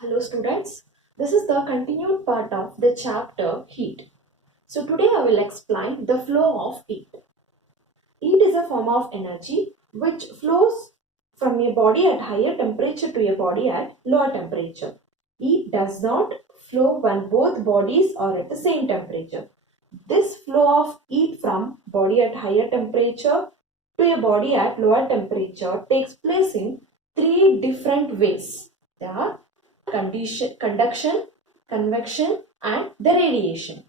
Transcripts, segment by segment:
Hello students, this is the continued part of the chapter heat. So today I will explain the flow of heat. Heat is a form of energy which flows from a body at higher temperature to a body at lower temperature. Heat does not flow when both bodies are at the same temperature. This flow of heat from body at higher temperature to a body at lower temperature takes place in three different ways. They are conduction, convection and the radiation.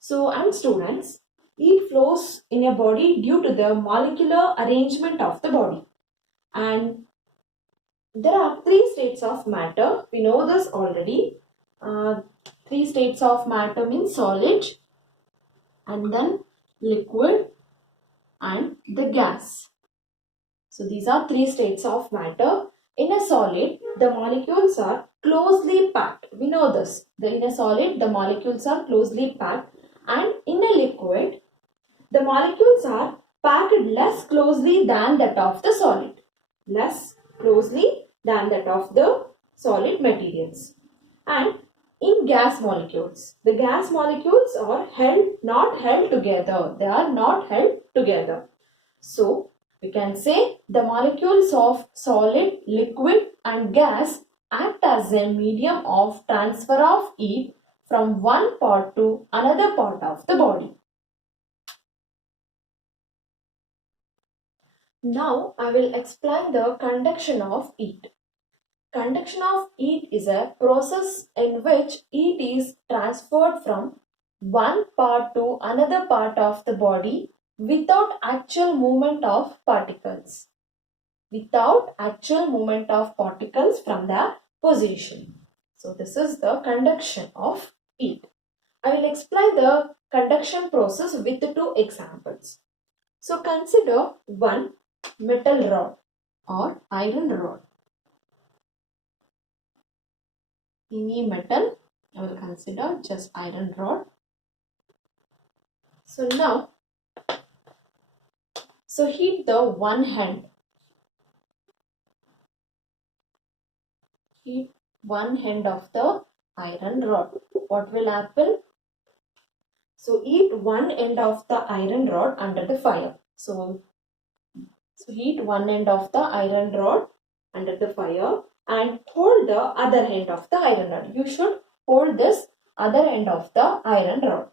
So, and students, heat flows in a body due to the molecular arrangement of the body. And there are three states of matter. We know this already. Three states of matter means solid and then liquid and the gas. So these are three states of matter. In a solid, the molecules are closely packed. We know this. In a solid, the molecules are closely packed, and in a liquid, the molecules are packed less closely than that of the solid. Less closely than that of the solid materials. And in gas molecules, the gas molecules are not held together. They are not held together. So, we can say the molecules of solid, liquid and gas act as a medium of transfer of heat from one part to another part of the body. Now, I will explain the conduction of heat. Conduction of heat is a process in which heat is transferred from one part to another part of the body without actual movement of particles. Without actual movement of particles from the position. So this is the conduction of heat. I will explain the conduction process with two examples. So consider one metal rod or iron rod. Any metal, I will consider just iron rod. So now, heat the one hand. Heat one end of the iron rod. What will happen? So heat one end of the iron rod under the fire. So heat one end of the iron rod under the fire and hold the other end of the iron rod. You should hold this other end of the iron rod.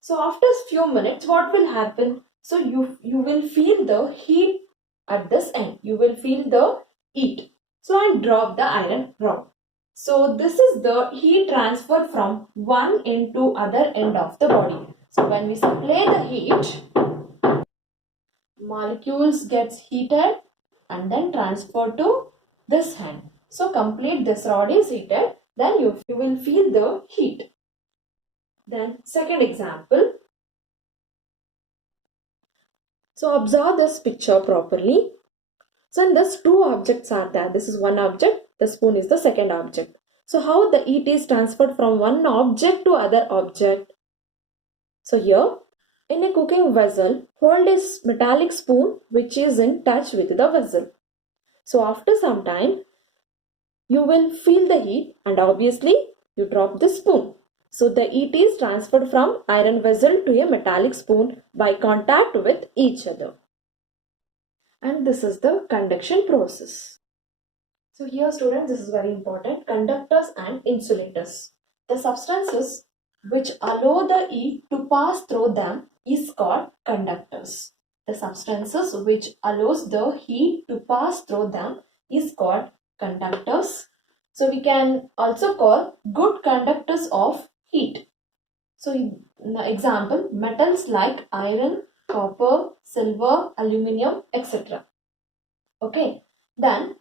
So after few minutes, what will happen? So you will feel the heat at this end. You will feel the heat. So I drop the iron rod. So this is the heat transfer from one end to other end of the body. So when we supply the heat, molecules gets heated and then transferred to this hand. So complete this rod is heated, then you will feel the heat. Then second example. So observe this picture properly. So in this two objects are there. This is one object, the spoon is the second object. So how the heat is transferred from one object to other object? So here, in a cooking vessel, hold a metallic spoon which is in touch with the vessel. So after some time, you will feel the heat and obviously you drop the spoon. So the heat is transferred from iron vessel to a metallic spoon by contact with each other. And this is the conduction process. So here students, this is very important. Conductors and insulators. The substances which allow the heat to pass through them is called conductors. The substances which allows the heat to pass through them is called conductors. So we can also call good conductors of heat. So in the example, metals like iron, copper, silver, aluminium, etc. Okay, then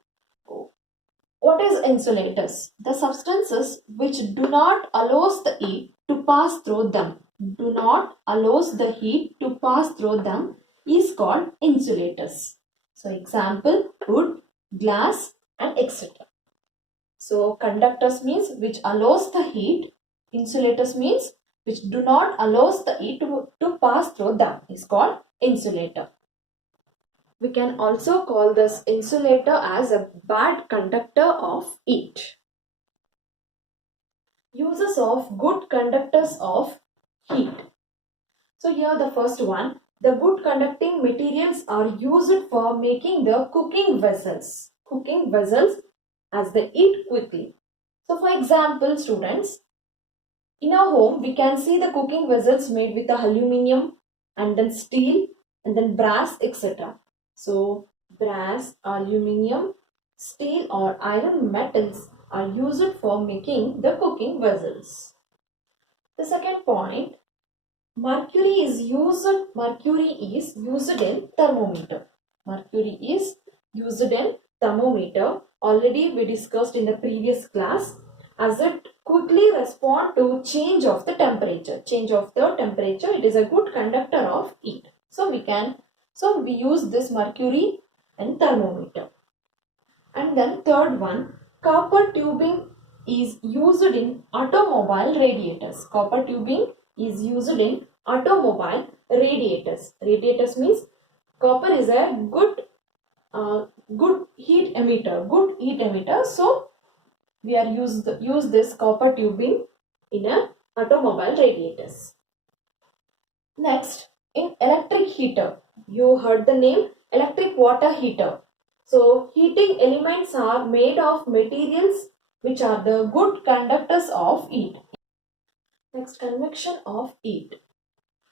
what is insulators? The substances which do not allows the heat to pass through them. Do not allows the heat to pass through them is called insulators. So example, wood, glass and etc. So conductors means which allows the heat. Insulators means which do not allows the heat to pass through them is called insulator. We can also call this insulator as a bad conductor of heat. Uses of good conductors of heat. So here the first one, the good conducting materials are used for making the cooking vessels. Cooking vessels as they eat quickly. So for example, students, in our home we can see the cooking vessels made with the aluminium and then steel and then brass, etc. So brass, aluminium, steel or iron metals are used for making the cooking vessels. The second point, mercury is used in thermometer. Mercury is used in thermometer. Already we discussed in the previous class, as it quickly respond to change of the temperature. Change of the temperature, it is a good conductor of heat. So we use this mercury in thermometer. And then third one, copper tubing is used in automobile radiators. Copper tubing is used in automobile radiators. Radiators means copper is a good heat emitter. So we are use this copper tubing in a automobile radiators. Next, in electric heater, you heard the name electric water heater. So heating elements are made of materials which are the good conductors of heat. Next, convection of heat.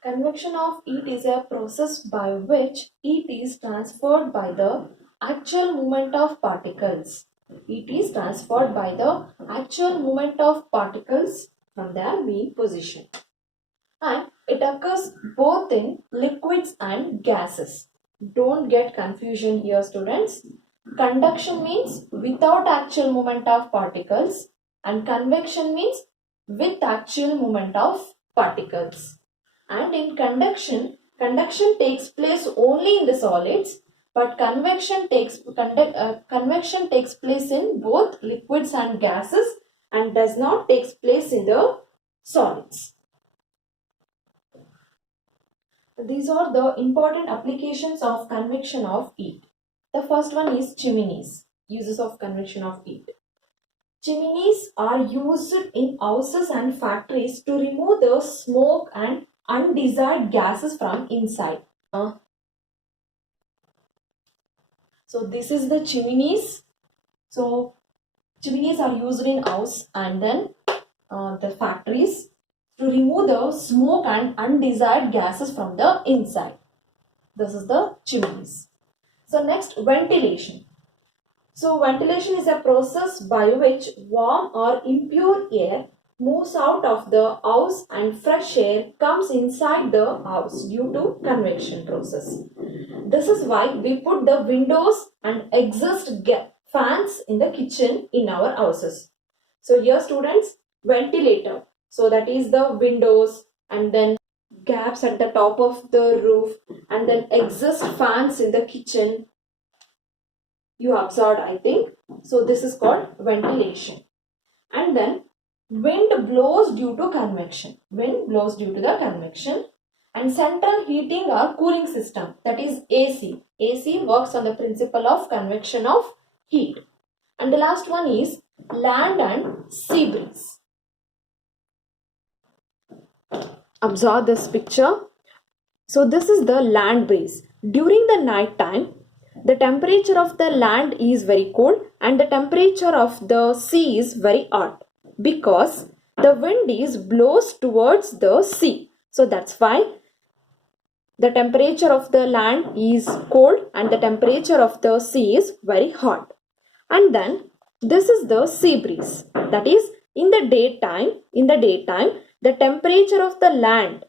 Convection of heat is a process by which heat is transferred by the actual movement of particles. Heat is transferred by the actual movement of particles from their mean position. And it occurs both in liquids and gases. Don't get confusion here, students. Conduction means without actual movement of particles, and convection means with actual movement of particles. And in conduction takes place only in the solids, but convection takes place in both liquids and gases and does not take place in the solids. These are the important applications of convection of heat. The first one is chimneys. Uses of convection of heat. Chimneys are used in houses and factories to remove the smoke and undesired gases from inside. So this is the chimneys. So chimneys are used in house and then the factories to remove the smoke and undesired gases from the inside. This is the chimneys. So next, ventilation. So ventilation is a process by which warm or impure air moves out of the house and fresh air comes inside the house due to convection process. This is why we put the windows and exhaust fans in the kitchen in our houses. So here students, ventilator. So that is the windows and then gaps at the top of the roof and then exhaust fans in the kitchen. You observed, I think. So this is called ventilation. And then wind blows due to convection. Wind blows due to the convection. And central heating or cooling system, that is AC. AC works on the principle of convection of heat. And the last one is land and sea breeze. Observe this picture. So this is the land breeze. During the night time, the temperature of the land is very cold and the temperature of the sea is very hot because the wind is blows towards the sea. So that's why the temperature of the land is cold and the temperature of the sea is very hot. And then this is the sea breeze. That is in the daytime, the temperature of the land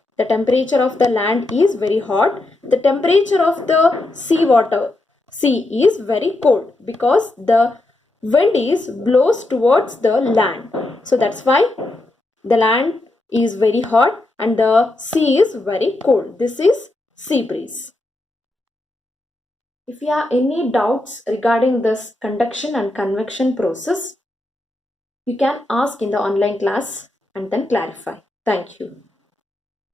is very hot. The temperature of the sea is very cold because the wind is blows towards the land. So that's why the land is very hot and the sea is very cold. This is sea breeze. If you have any doubts regarding this conduction and convection process, you can ask in the online class and then clarify. Thank you.